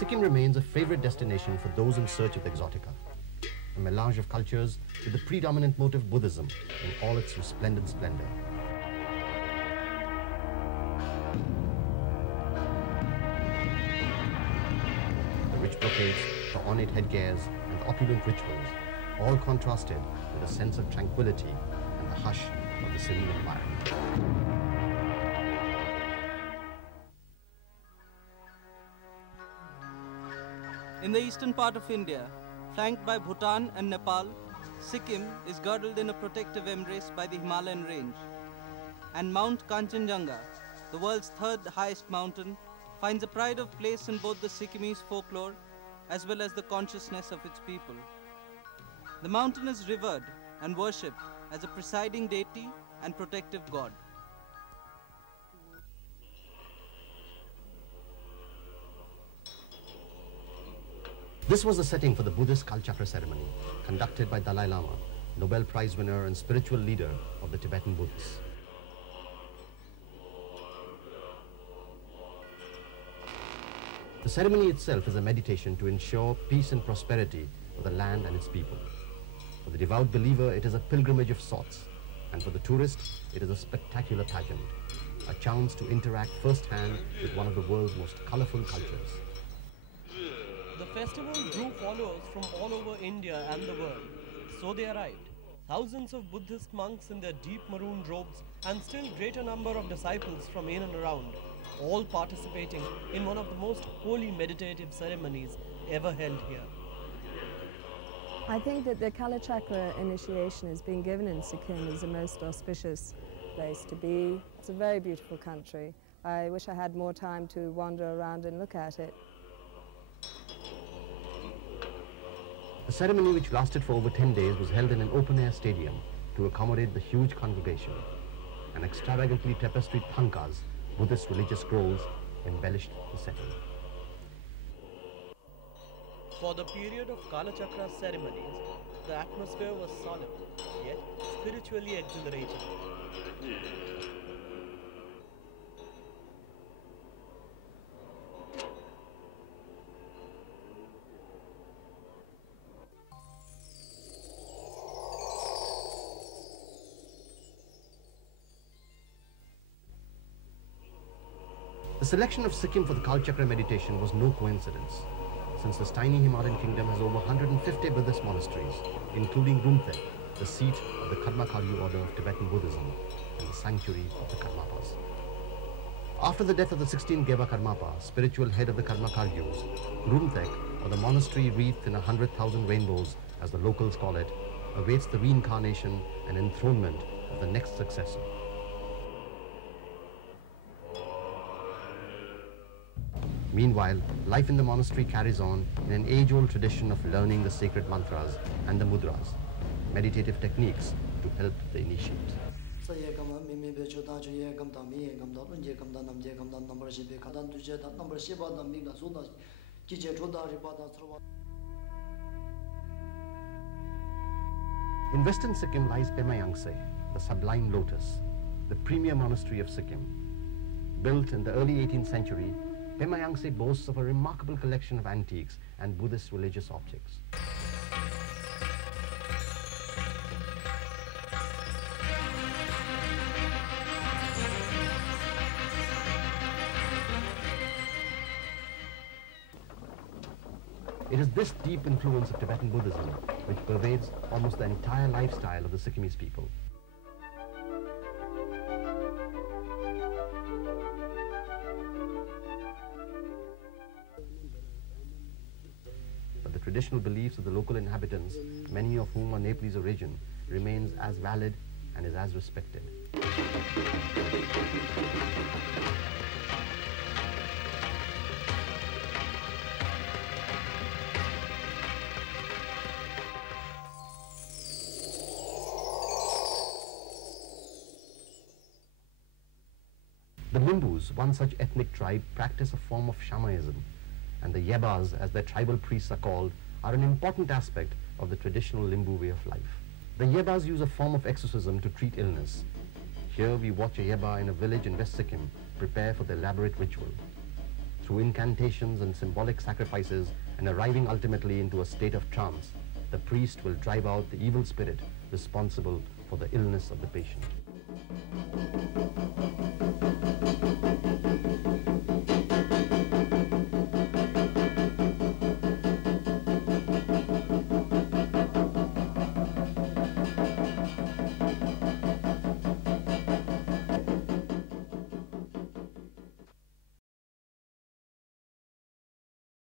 Sikkim remains a favorite destination for those in search of the exotica, a melange of cultures with the predominant motive Buddhism in all its resplendent splendor. The rich brocades, the ornate headgears, and the opulent rituals, all contrasted with a sense of tranquility and the hush of the serene environment. In the eastern part of India, flanked by Bhutan and Nepal, Sikkim is girdled in a protective embrace by the Himalayan range. And Mount Kanchenjunga, the world's third highest mountain, finds a pride of place in both the Sikkimese folklore as well as the consciousness of its people. The mountain is revered and worshipped as a presiding deity and protective god. This was the setting for the Buddhist Kalchakra ceremony, conducted by Dalai Lama, Nobel Prize winner and spiritual leader of the Tibetan Buddhists. The ceremony itself is a meditation to ensure peace and prosperity for the land and its people. For the devout believer, it is a pilgrimage of sorts, and for the tourist, it is a spectacular pageant, a chance to interact firsthand with one of the world's most colorful cultures. The festival drew followers from all over India and the world. So they arrived. Thousands of Buddhist monks in their deep maroon robes and still greater number of disciples from in and around, all participating in one of the most holy meditative ceremonies ever held here. I think that the Kalachakra initiation is being given in Sikkim is the most auspicious place to be. It's a very beautiful country. I wish I had more time to wander around and look at it. The ceremony, which lasted for over 10 days, was held in an open-air stadium to accommodate the huge congregation. And extravagantly tapestried thankas, Buddhist religious scrolls, embellished the setting. For the period of Kalachakra ceremonies, the atmosphere was solemn, yet spiritually exhilarating. The selection of Sikkim for the Kalchakra meditation was no coincidence, since this tiny Himalayan kingdom has over 150 Buddhist monasteries, including Rumtek, the seat of the Karmakarya order of Tibetan Buddhism and the sanctuary of the Karmapas. After the death of the 16th Geba Karmapa, spiritual head of the Karmakaryas, Rumtek, or the monastery wreathed in 100,000 rainbows, as the locals call it, awaits the reincarnation and enthronement of the next successor. Meanwhile, life in the monastery carries on in an age-old tradition of learning the sacred mantras and the mudras, meditative techniques to help the initiate. In western Sikkim lies Pemayangse, the sublime lotus, the premier monastery of Sikkim. Built in the early 18th century, Pemayangse boasts of a remarkable collection of antiques and Buddhist religious objects. It is this deep influence of Tibetan Buddhism which pervades almost the entire lifestyle of the Sikkimese people. But the traditional beliefs of the local inhabitants, many of whom are Nepalese origin, remains as valid and is as respected. The Limbus, one such ethnic tribe, practice a form of shamanism, and the Yebas, as their tribal priests are called, are an important aspect of the traditional Limbu way of life. The Yebas use a form of exorcism to treat illness. Here we watch a Yeba in a village in West Sikkim prepare for the elaborate ritual. Through incantations and symbolic sacrifices, and arriving ultimately into a state of trance, the priest will drive out the evil spirit responsible for the illness of the patient.